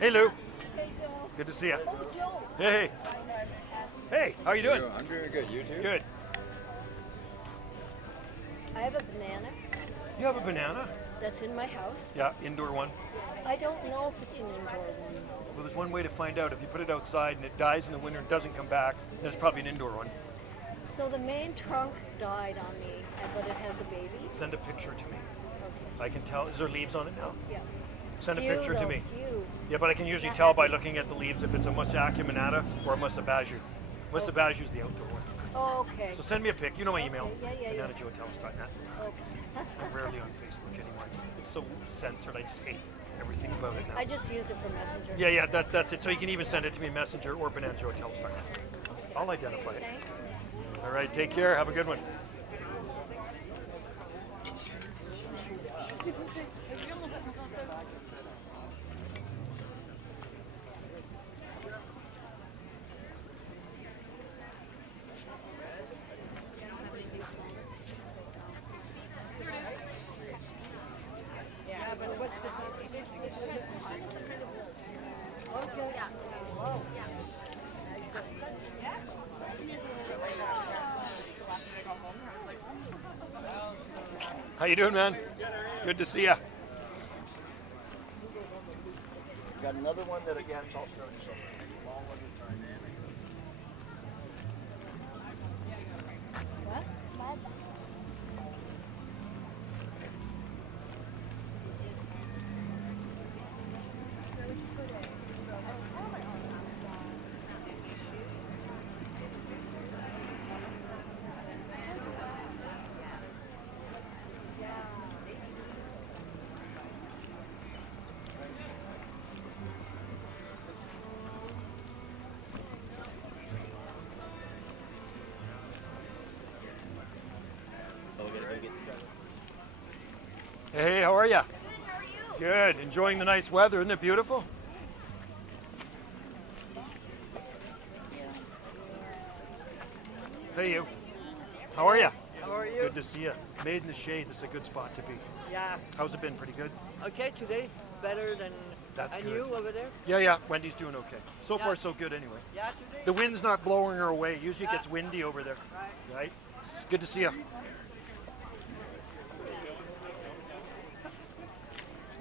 Hey, Lou. Hey, Joe. Good to see you. Oh, Joe. Hey. Hey, how you doing? I'm doing good. You too? Good. I have a banana You have a banana? that's in my house. Yeah, indoor one. I don't know if it's an indoor one. Well, there's one way to find out. If you put it outside and it dies in the winter and doesn't come back, then it's probably an indoor one. So the main trunk died on me, but it has a baby. Send a picture to me. Okay. I can tell. Is there leaves on it now? Yeah. Send a Few, picture to though, me. few. Yeah, but I can usually tell by looking at the leaves if it's a Musa acuminata or a Musa baju. Musa baju is the outdoor one. Okay. So send me a pic. You know my email. Okay, yeah. bananajoetellis.net. Okay. I'm rarely on Facebook anymore. It's so censored. I just hate everything about it now. I just use it for Messenger. Yeah, that's it. So you can even send it to me Messenger or bananajoetellis.net. I'll identify it. Thank you. All right, take care. Have a good one. How you doing, man? Good to see ya. Got another one that again, I'll show you What? Hey, how are ya? Good. Enjoying the nice weather. Isn't it beautiful? Hey, you. How are ya? How are you? Good to see ya. Made in the shade. This is a good spot to be. Yeah. How's it been? Pretty good? Okay, today better than That's I good. knew over there. Yeah. Wendy's doing okay. So Yeah. far, so good anyway. Yeah, today. The wind's not blowing her away. Usually it Yeah. gets windy over there. Right. Right? It's good to see you.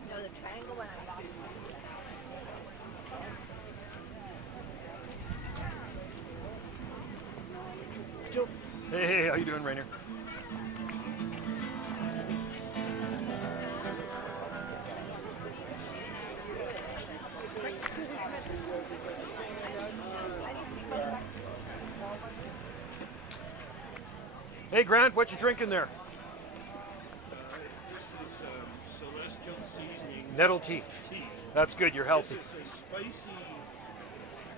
No, the triangle one I lost. Hey, how you doing, Rainer? Hey, Grant, what you drinking there? This is Celestial Seasoning Nettle tea. tea. That's good. You're healthy. This is a spicy.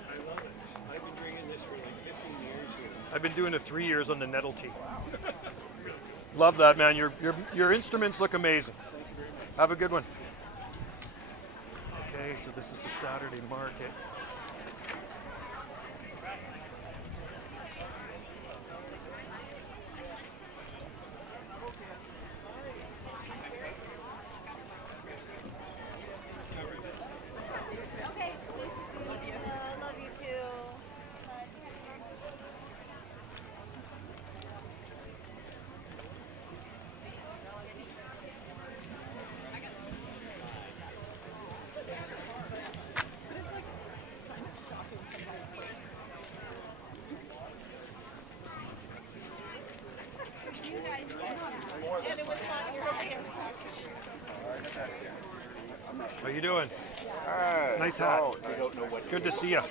I love it. I've been drinking this for like 15 years here. I've been doing it 3 years on the nettle tea. Love that, man. Your instruments look amazing. Have a good one. Okay, so this is the Saturday market. Okay. Love you too. How you doing? Alright. Nice hat. Oh, I don't know what. Good to see you.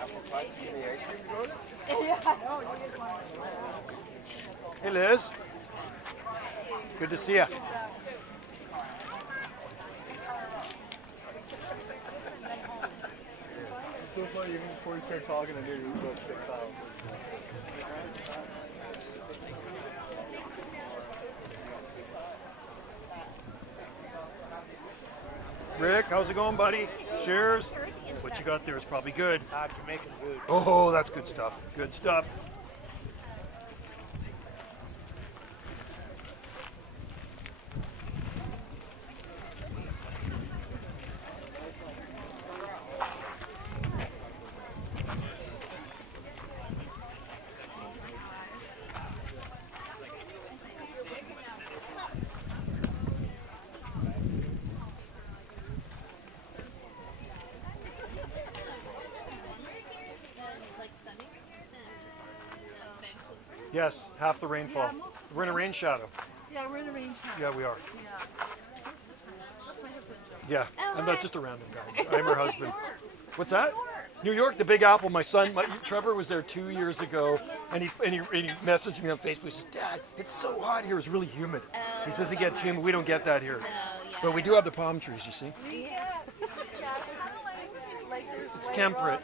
Apple pie, give me ice cream to go to? Hey, Liz. Good to see you. It's so funny, even before you start talking, I knew you were about to say Kyle. Rick, how's it going, buddy? Cheers. What you got there is probably good. Jamaican food. Oh, that's good stuff. Good stuff. Yes, half the rainfall. We're in a rain shadow. Yeah, we're in a rain shadow. Yeah, we are. Yeah. That's my husband, Joe. Yeah, I'm not just a random guy. I'm her husband. What's that? New York, the Big Apple. My son, Trevor, was there 2 years ago, and he messaged me on Facebook. He says, "Dad, it's so hot here. It's really humid." He says it gets humid. We don't get that here, but we do have the palm trees. You see, Yeah. Yeah, it's kind of like there's it's temperate.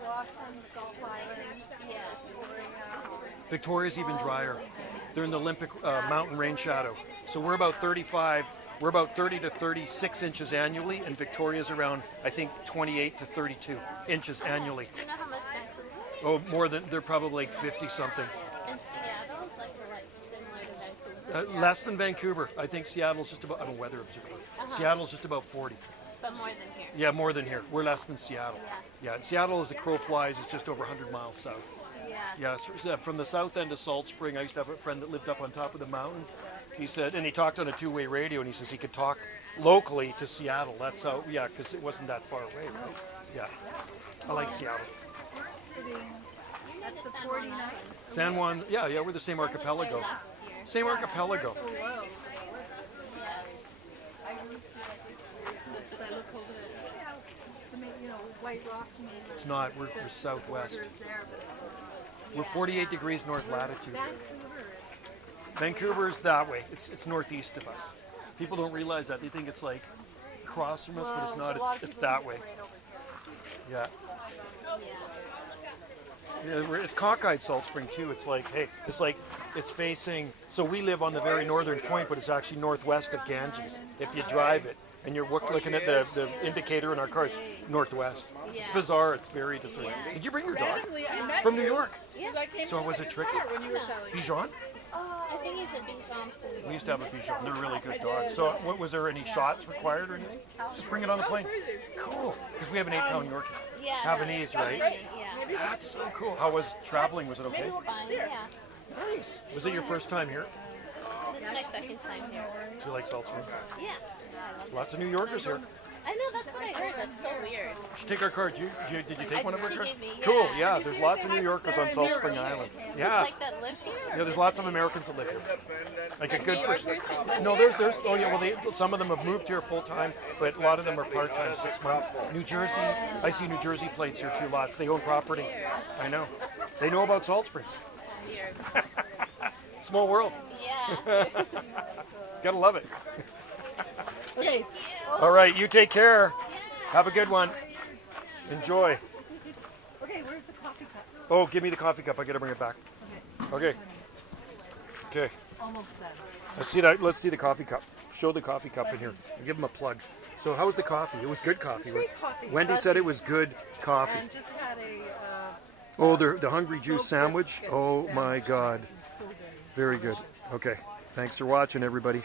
Blossom, Salt Island. Yeah. Victoria's even drier. They're in the Olympic mountain rain shadow. So we're about 35. We're about 30 to 36 inches annually, and Victoria's around, I think, 28 to 32 inches annually. Do you know how much Vancouver? Oh, more than, they're probably like 50 something. And Seattle's like we're like similar to Vancouver. Less than Vancouver. I think Seattle's just about, I'm a weather observer. Seattle's just about 40. But more than here. Yeah, more than here. We're less than Seattle. Yeah, and Seattle, as the crow flies, is just over 100 miles south. Yeah. Yeah, from the south end of Salt Spring, I used to have a friend that lived up on top of the mountain. He said, and he talked on a two-way radio, and he says he could talk locally to Seattle. That's how, yeah, because it wasn't that far away, right? Yeah, I like Seattle. We're sitting at the San 49th. Juan Island. San Juan, yeah, we're the same archipelago. Last year. Same archipelago. Oh, wow. I moved here because I look over the White Rocks. It's not, we're southwest. There, but We're 48 degrees north latitude. Vancouver is. Vancouver's that way. It's northeast of us. People don't realize that. They think it's like across from us, but it's not. It's that way. Yeah. Yeah, it's cockeyed Salt Spring too. It's like, hey, it's facing. So we live on the very northern point, but it's actually northwest of Ganges. If you drive it, and you're looking at the indicator in our car, it's northwest. It's bizarre. It's very discerning. Did you bring your dog from New York? Yeah. So was it tricky? Bichon? I think he's a Bichon. We used to have a Bichon. They're really good dogs. So was there any shots required or anything? Just bring it on the plane. Cool. Because we have an 8-pound Yorkie. Yeah. Havanese, right? Yeah. That's so cool. How was traveling? Was it okay? Fine. Yeah. Nice. Was it your first time here? This is my second time here. Do you like Salt Spring? Yeah. Lots of New Yorkers here. I know, that's what I heard. That's so weird. You should take our card. Did you take one of our She cards? gave me, Cool. yeah. Yeah, there's lots of New Yorkers on Salt Spring Island. Yeah. Like that live here? Yeah, there's lots of Americans that live here. Like a good New person. Yorkers? No, there's. Oh yeah, well, some of them have moved here full time, but a lot of them are part time, 6 months. New Jersey, I see New Jersey plates here too. Lots. They own property. I know. They know about Salt Spring. Weird. Small world. Yeah. Gotta love it. Okay. All right, you take care. Have a good one. Enjoy. Okay, where's the coffee cup? Oh, give me the coffee cup. I gotta bring it back. Okay. Okay. Almost done. Let's see that. Let's see the coffee cup. Show the coffee cup in here. Give them a plug. So, how was the coffee? It was good coffee. It was great coffee. Wendy said it was good coffee. And just had a Oh, the hungry juice smoked sandwich. brisket Oh sandwich. my God. It was so good. Very good. Okay. Thanks for watching, everybody.